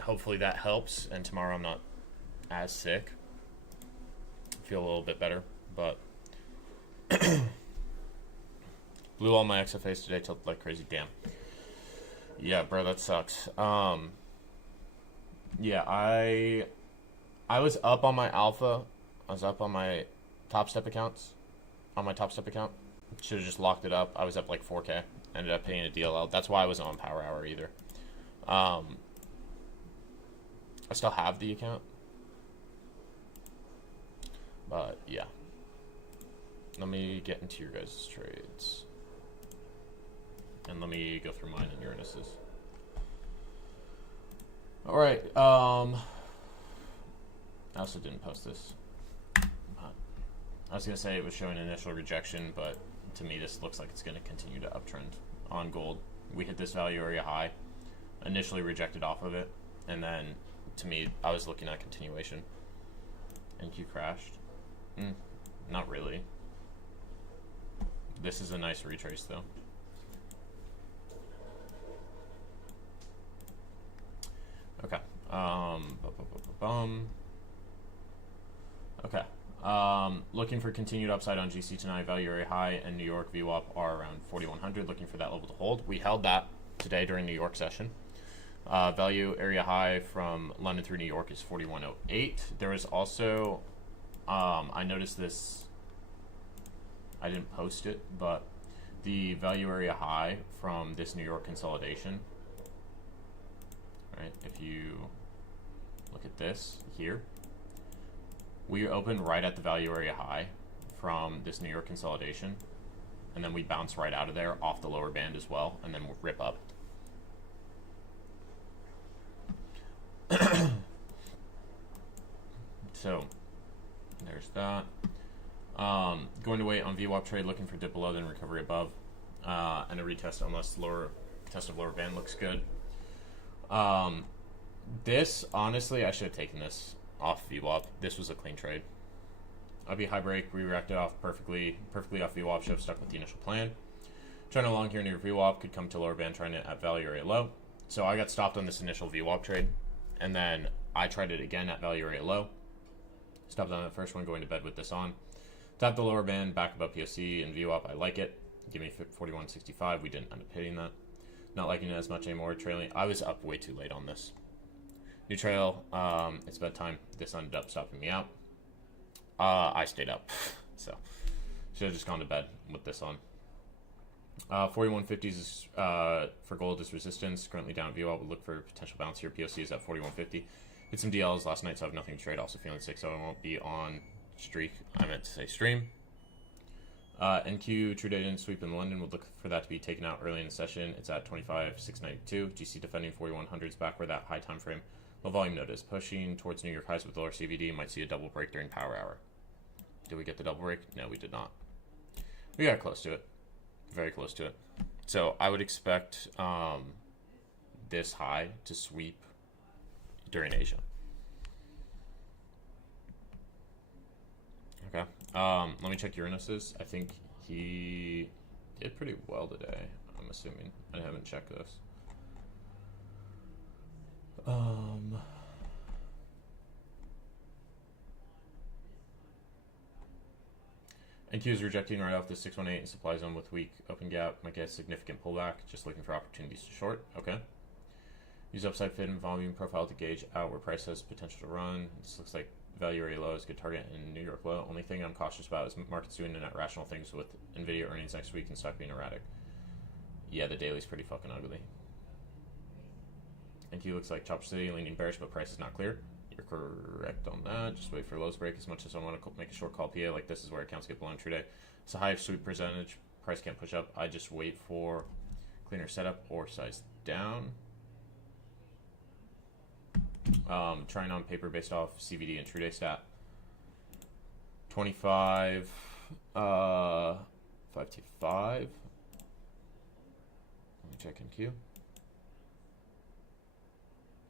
hopefully that helps, and tomorrow I'm not as sick. Feel a little bit better, but blew all my XFAs today, tilted like crazy. Damn. Yeah, bro, that sucks. Yeah, I was up on my alpha. I was up on my top step accounts. On my top step account. Should have just locked it up. I was up like 4K. Ended up paying a DLL. That's why I wasn't on Power Hour either. I still have the account. But yeah. Let me get into your guys' trades. And let me go through mine and Uranus's. Alright, I also didn't post this. I was going to say it was showing initial rejection, but to me this looks like it's going to continue to uptrend on gold. We hit this value area high, initially rejected off of it, and then to me I was looking at continuation. NQ crashed. Not really. This is a nice retrace though. Okay. Okay. Looking for continued upside on GC tonight. Value area high and New York VWAP are around 4,100. Looking for that level to hold. We held that today during New York session. Value area high from London through New York is 4108. There is also, I noticed this, I didn't post it, but the value area high from this New York consolidation, right? If you look at this here, we opened right at the value area high from this New York consolidation, and then we bounce right out of there off the lower band as well, and then we'll rip up. So there's that. Going to wait on VWAP trade, looking for dip below, then recovery above, and a retest unless lower test of lower band looks good. This, honestly, I should have taken this off VWAP. This was a clean trade. IB high break, we reacted off perfectly off VWAP, should have stuck with the initial plan. Trying to long here near VWAP, could come to lower band, trying it at value area low. So I got stopped on this initial VWAP trade, and then I tried it again at value area low. Stopped on that first one, going to bed with this on. Tap the lower band, back above POC and VWAP, I like it. Give me 41.65, we didn't end up hitting that. Not liking it as much anymore, trailing. I was up way too late on this. New trail, it's bedtime. This ended up stopping me out. I stayed up, so should have just gone to bed with this on. 41.50 is for gold is resistance. Currently down at VWAP. We'll look for potential bounce here. POC is at 41.50. Hit some DLs last night, so I have nothing to trade. Also feeling sick, so I won't be on streak. I meant to say stream. NQ True Data sweep in London. We'll look for that to be taken out early in the session. It's at 25.692. GC defending 4100s back where that high time frame. Low volume notice. Pushing towards New York highs with lower CVD. Might see a double break during power hour. Did we get the double break? No, we did not. We got close to it. Very close to it. So I would expect this high to sweep during Asia. Okay. Let me check Uranus's. I think he did pretty well today, I'm assuming. I haven't checked this. NQ is rejecting right off the 618 supply zone with weak open gap. Might get a significant pullback. Just looking for opportunities to short. Okay. Use upside fit and volume profile to gauge out where price has potential to run. This looks like value area low is a good target in New York low. Only thing I'm cautious about is markets doing net rational things with NVIDIA earnings next week and stock being erratic. Yeah, the daily's pretty fucking ugly. NQ looks like Chop City leaning bearish, but price is not clear. You're correct on that. Just wait for lows break. As much as I want to make a short call PA, like this is where accounts get blown intraday. It's a high sweep percentage. Price can't push up. I just wait for cleaner setup or size down. Trying on paper based off CVD and true day stat. 25, 525. Let me check NQ.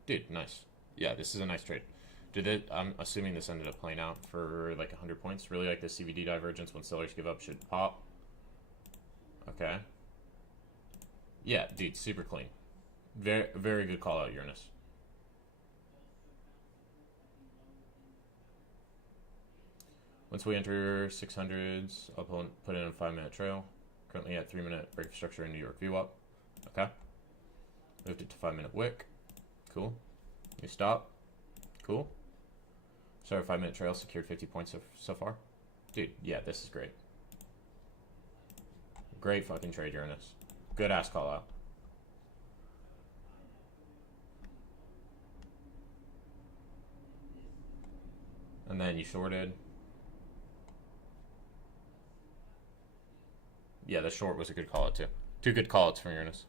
Dude, nice. Yeah, this is a nice trade. I'm assuming this ended up playing out for like 100 points. Really like the CVD divergence when sellers give up should pop. Okay. Yeah, dude, super clean. Very, very good call out, Uranus. Once we enter 600s, I'll put in a 5-minute trail. Currently at 3-minute break of structure in New York VWAP. Okay. Moved it to 5-minute wick. Cool. We stop. Cool. Sorry, 5-minute trail secured 50 points so far. Dude, yeah, this is great. Great fucking trade, Uranus. Good ass call out. And then you shorted. Yeah, the short was a good call out too. Two good call outs from Uranus.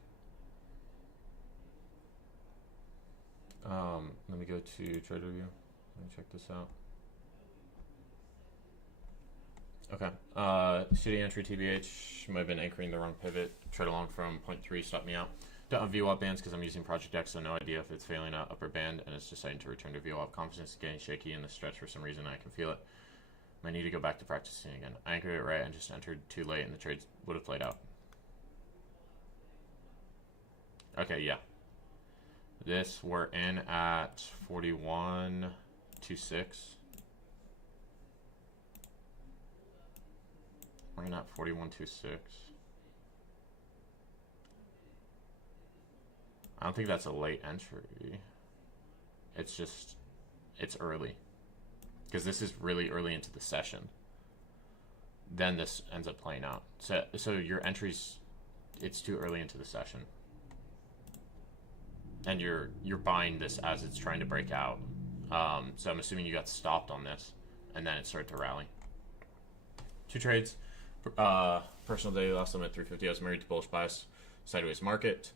Let me go to trade review. Let me check this out. Okay. Shitty entry TBH. Might have been anchoring the wrong pivot. Trade along from 0.3, stop me out. Don't have VWAP bands because I'm using Project X, so no idea if it's failing out upper band and it's deciding to return to VWAP. Confidence is getting shaky in the stretch for some reason. I can feel it. Might need to go back to practicing again. I anchored it right and just entered too late and the trades would have played out. Okay, yeah. This, we're in at 41.26. We're in at 41.26. I don't think that's a late entry. It's just, it's early. Because this is really early into the session. Then this ends up playing out. So your entries, it's too early into the session. And you're buying this as it's trying to break out. So I'm assuming you got stopped on this, and then it started to rally. Two trades. Personal day, last limit 350. I was married to bullish bias, sideways market.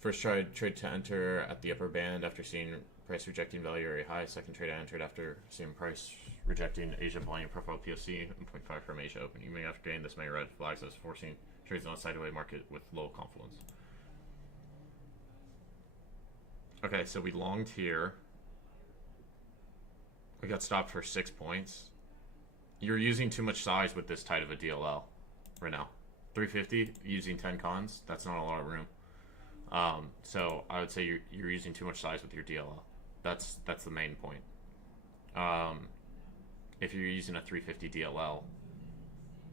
First trade to enter at the upper band after seeing price rejecting value area high. Second trade I entered after seeing price rejecting Asia volume profile POC and 0.5 from Asia open. You may have gained this many red flags as forcing trades on a sideways market with low confluence. Okay, so we longed here. We got stopped for 6 points. You're using too much size with this tight of a DLL right now. 350 using 10 cons, that's not a lot of room. So I would say you're using too much size with your DLL. That's the main point. If you're using a 350 DLL,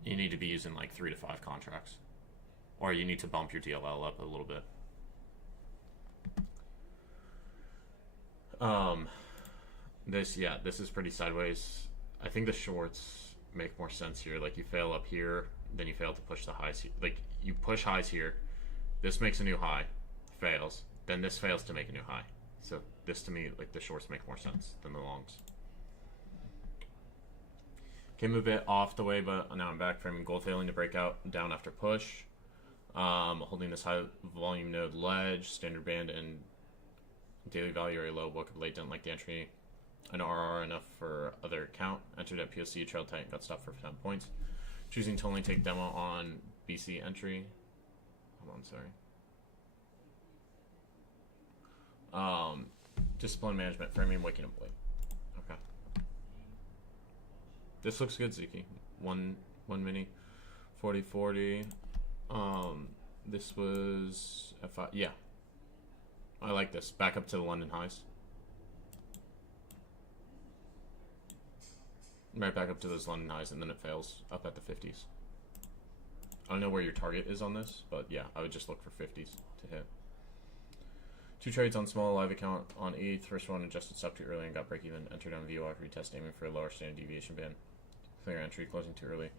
you need to be using like 3 to 5 contracts, or you need to bump your DLL up a little bit. This is pretty sideways. I think the shorts make more sense here. Like you fail up here, then you fail to push the highs here. Like you push highs here, this makes a new high, fails, then this fails to make a new high. So this to me, like the shorts make more sense than the longs. Came a bit off the way, but now I'm back framing gold failing to break out down after push. Holding this high volume node ledge, standard band and daily value area low, woke up late, didn't like the entry. An RR enough for other account. Entered at POC, trail tight, got stopped for 10 points. Choosing to only take demo on BC entry. Hold on, sorry. Discipline management, framing, waking up late. Okay. This looks good, Ziki. One mini, 40-40. This was F5. Yeah. I like this. Back up to the London highs. Right back up to those London highs, and then it fails up at the 50s. I don't know where your target is on this, but yeah, I would just look for 50s to hit. Two trades on small live account on ETH. First one adjusted stop too early and got break even. Entered on VWAP retest aiming for a lower standard deviation band. Clear entry closing too early.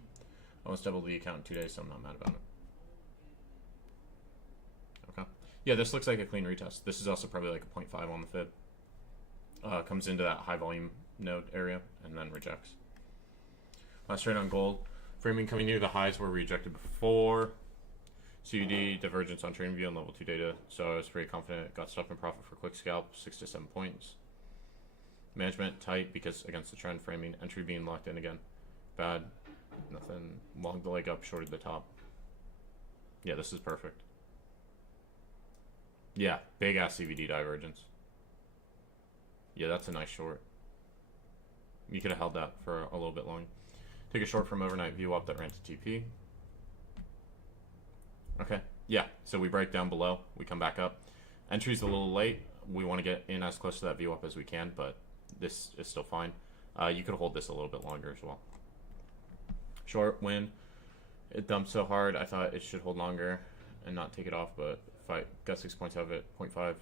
Almost doubled the account in 2 days, so I'm not mad about it. Okay. Yeah, this looks like a clean retest. This is also probably like a 0.5 on the fib. Comes into that high volume node area and then rejects. Last trade on gold. Framing coming near the highs were rejected before. CUD divergence on trading view and level 2 data. So I was pretty confident. Got stopped in profit for quick scalp, 6 to 7 points. Management tight because against the trend framing. Entry being locked in again. Bad. Nothing. Long the leg up, shorted the top. Yeah, this is perfect. Yeah, big ass CVD divergence. Yeah, that's a nice short. You could have held that for a little bit long. Take a short from overnight VWAP that ran to TP. Okay, yeah, so we break down below, we come back up. Entry's a little late. We want to get in as close to that VWAP as we can, but this is still fine. You could hold this a little bit longer as well. Short win. It dumped so hard, I thought it should hold longer and not take it off, but got 6 points out of it. 0.5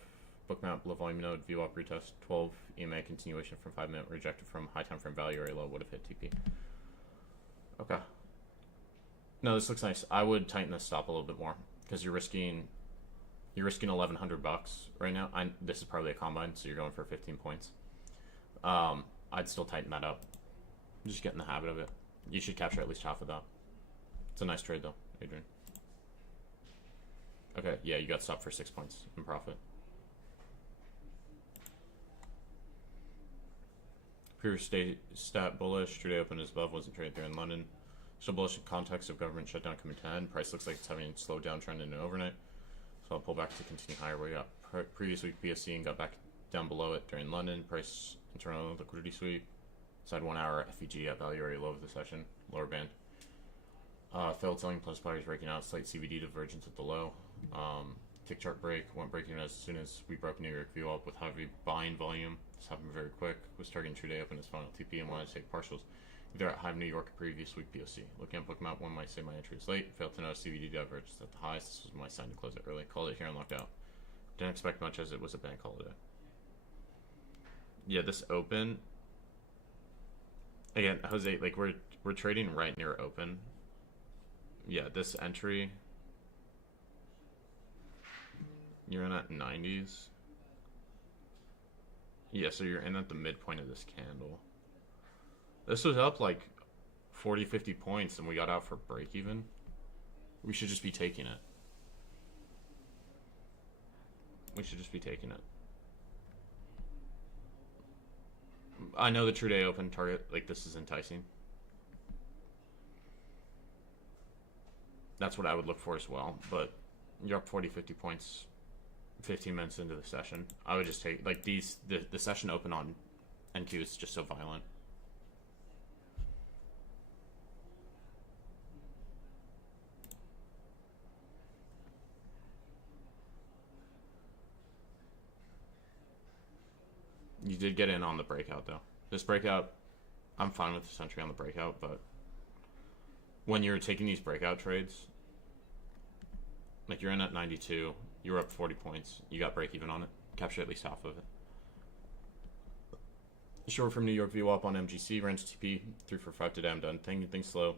bookmap, low volume node, VWAP retest, 12 EMA continuation from 5 minute rejected from high time frame value area low, would have hit TP. Okay. No, this looks nice. I would tighten this stop a little bit more because you're risking $1,100 right now. This is probably a combine, so you're going for 15 points. I'd still tighten that up. Just get in the habit of it. You should capture at least half of that. It's a nice trade though, Adrian. Okay, yeah, you got stopped for 6 points in profit. Pure stat bullish. Today open is above, wasn't traded there in London. Still bullish in context of government shutdown coming to end. Price looks like it's having a slow downtrend in an overnight. So I'll pull back to continue higher. We got previous week BSC and got back down below it during London. Price internal liquidity sweep. Side 1 hour FEG at value area low of the session. Lower band. Failed selling plus buyers breaking out. Slight CVD divergence at the low. Tick chart break. Went breaking as soon as we broke New York view up with heavy buying volume. This happened very quick. Was targeting true day up in his final TP and wanted to take partials. Either at high New York or previous week POC. Looking at bookmap, one might say my entry is late. Failed to notice CVD divergence at the highs. This was my sign to close it early. Called it here and locked out. Didn't expect much as it was a bank holiday. Yeah, this open. Again, Jose, like we're trading right near open. Yeah, this entry. You're in at 90s. Yeah, so you're in at the midpoint of this candle. This was up like 40, 50 points and we got out for break even. We should just be taking it. We should just be taking it. I know the true day open target, like this is enticing. That's what I would look for as well, but you're up 40, 50 points 15 minutes into the session. I would just take, like the session open on NQ is just so violent. You did get in on the breakout though. This breakout, I'm fine with this entry on the breakout, but when you're taking these breakout trades, like you're in at 92, you're up 40 points, you got break even on it, capture at least half of it. Short from New York VWAP on MGC, range TP, 3 for 5 today, I'm done. Taking things slow.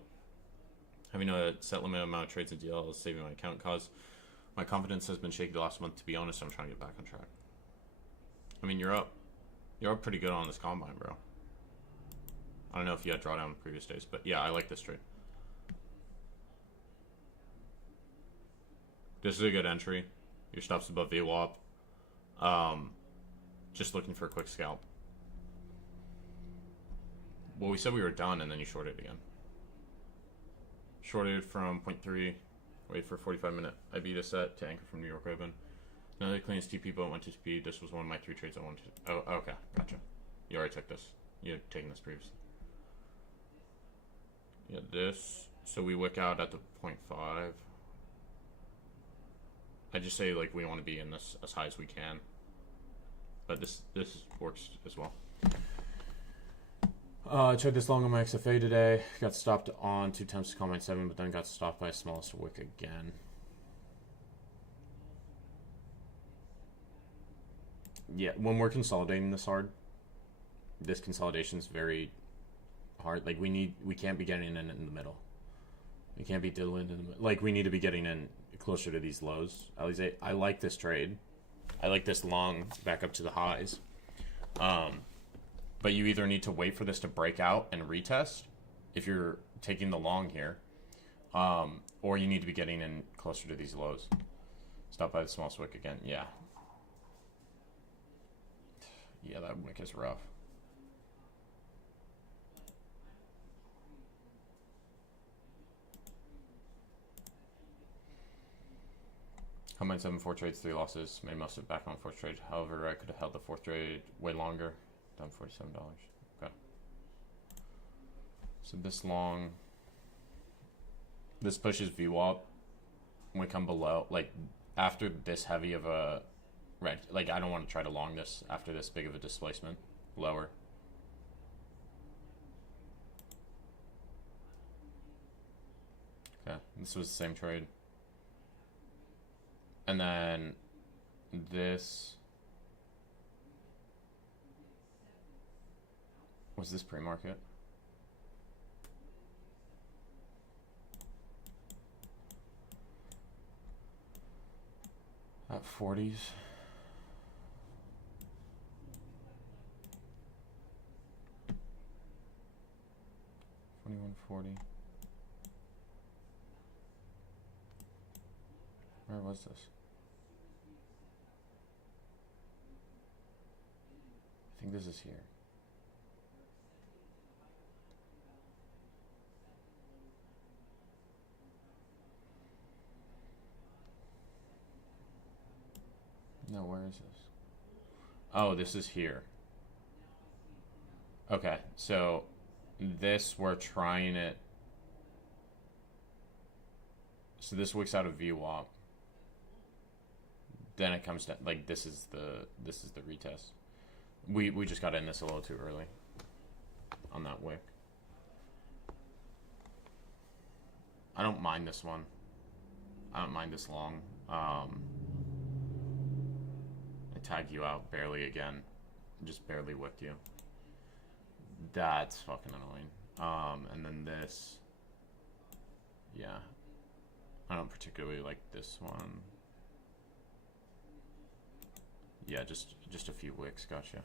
Having a set limit amount of trades in DL is saving my account cause my confidence has been shaky the last month. To be honest, I'm trying to get back on track. I mean, you're up pretty good on this combine, bro. I don't know if you had drawdown the previous days, but yeah, I like this trade. This is a good entry. Your stop's above VWAP. Just looking for a quick scalp. Well, we said we were done, and then you shorted again. Shorted from 0.3. Wait for 45-minute IB to set to anchor from New York open. Another cleanest TP boat went to TP. This was one of my 3 trades I wanted to. Oh, okay, gotcha. You already took this. You had taken this previously. Yeah, this. So we wick out at the 0.5. I just say like we want to be in this as high as we can. But this works as well. I tried this long on my XFA today. Got stopped on 2 times to call my 7, but then got stopped by a smallest wick again. Yeah, when we're consolidating this hard, this consolidation is very hard. Like we can't be getting in the middle. We can't be diddling in the middle. Like we need to be getting in closer to these lows. At least I like this trade. I like this long back up to the highs. But you either need to wait for this to break out and retest if you're taking the long here, or you need to be getting in closer to these lows. Stop by the small wick again. Yeah. Yeah, that wick is rough. Combined 7 4 trades, 3 losses. Made most of it back on 4th trade. However, I could have held the 4th trade way longer. Down $47. Okay. So this long. This pushes VWAP. When we come below, like after this heavy of a red, like I don't want to try to long this after this big of a displacement. Lower. Okay, this was the same trade. And then this was this pre-market. At 40s. 2140. Where was this? I think this is here. No, where is this? Oh, this is here. Okay, so this, we're trying it. So this wicks out of VWAP. Then it comes down, like this is the retest. We just got in this a little too early on that wick. I don't mind this one. I don't mind this long. I tagged you out barely again. Just barely whipped you. That's fucking annoying. And then this. Yeah. I don't particularly like this one. Yeah, just a few wicks, gotcha.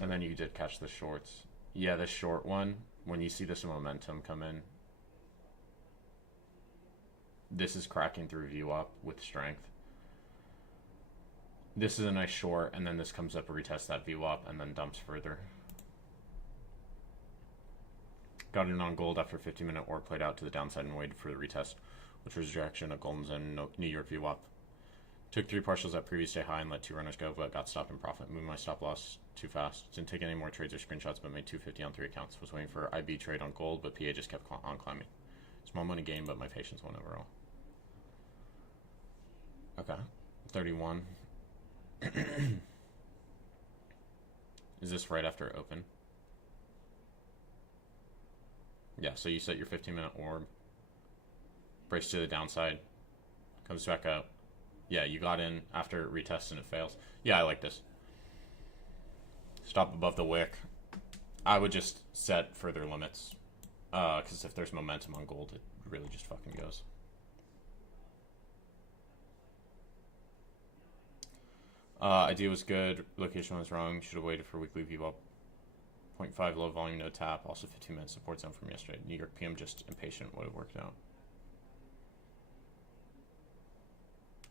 And then you did catch the shorts. Yeah, the short one, when you see this momentum come in, this is cracking through VWAP with strength. This is a nice short, and then this comes up, retests that VWAP, and then dumps further. Got in on gold after 15-minute orb played out to the downside and waited for the retest, which was rejection of Golden's and New York VWAP. Took 3 partials at previous day high and let 2 runners go, but got stopped in profit. Moved my stop loss too fast. Didn't take any more trades or screenshots, but made 250 on 3 accounts. Was waiting for IB trade on gold, but PA just kept on climbing. Small money gain, but my patience won overall. Okay, 31. Is this right after open? Yeah, so you set your 15-minute orb. Brace to the downside. Comes back up. Yeah, you got in after retest and it fails. Yeah, I like this. Stop above the wick. I would just set further limits. Because if there's momentum on gold, it really just fucking goes. Idea was good. Location was wrong. Should have waited for weekly VWAP. 0.5 low volume, no tap. Also 15-minute support zone from yesterday. New York PM just impatient. Would have worked out.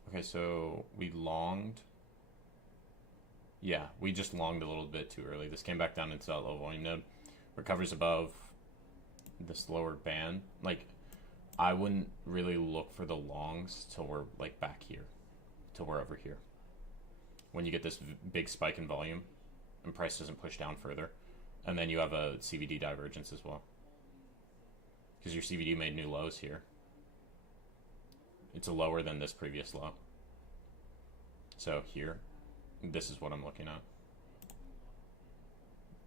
Okay, so we longed. Yeah, we just longed a little bit too early. This came back down into that low volume node. Recovers above this lower band. Like, I wouldn't really look for the longs till we're like back here. Till we're over here. When you get this big spike in volume and price doesn't push down further. And then you have a CVD divergence as well. Because your CVD made new lows here. It's lower than this previous low. So here, this is what I'm looking at.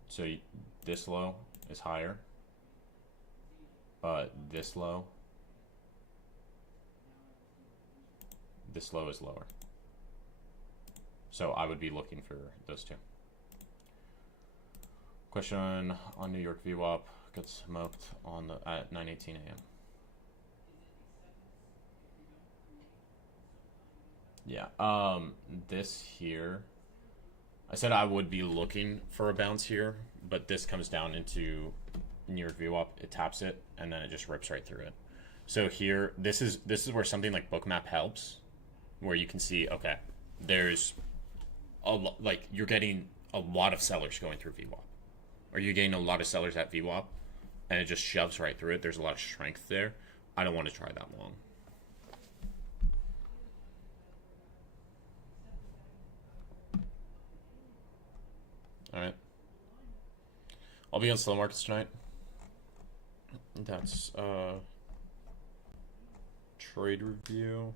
So this low is higher, but this low is lower. So I would be looking for those two. Question on New York VWAP. Got smoked on at 9:18 a.m. Yeah, this here, I said I would be looking for a bounce here, but this comes down into New York VWAP, it taps it, and then it just rips right through it. So here, this is where something like Bookmap helps, where you can see, okay, there's like you're getting a lot of sellers going through VWAP, or you're getting a lot of sellers at VWAP, and it just shoves right through it. There's a lot of strength there. I don't want to try that long. Alright. I'll be on slow markets tonight. That's trade review.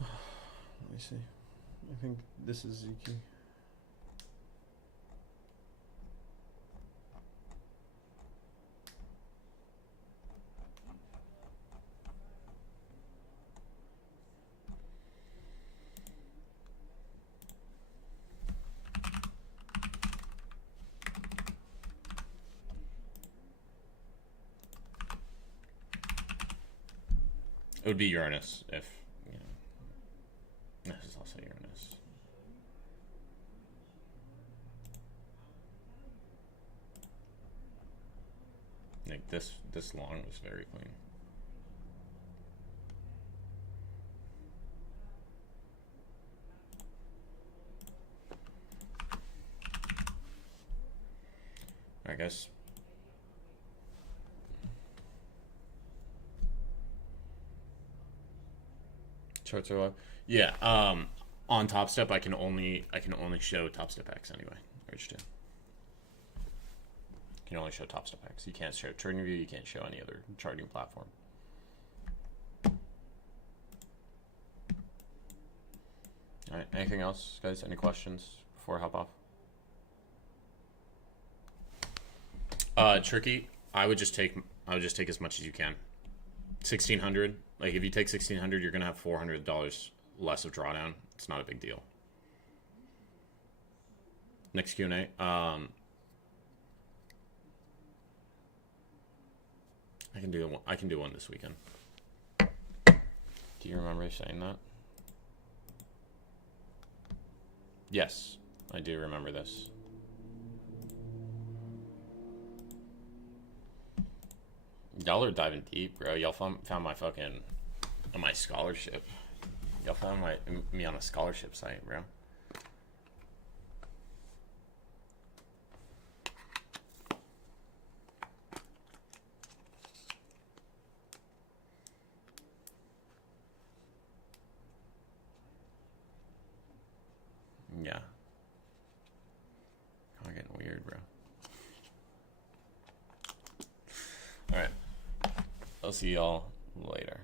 Let me see. I think this is Ziki. It would be Uranus if, you know. This is also Uranus. Like this long was very clean. I guess. Charts are live. Yeah. On Top Step, I can only show Top Step X anyway. Urge 2. You can only show Top Step X. You can't show TradingView. You can't show any other charting platform. All right. Anything else, guys? Any questions before I hop off? Tricky. I would just take as much as you can. 1,600. Like if you take 1,600, you're gonna have $400 less of drawdown. It's not a big deal. Next Q&A. I can do one this weekend. Do you remember saying that? Yes, I do remember this. Y'all are diving deep, bro. Y'all found my my scholarship. Y'all found me on a scholarship site, bro. Yeah. I'm getting weird, bro. All right. I'll see y'all later.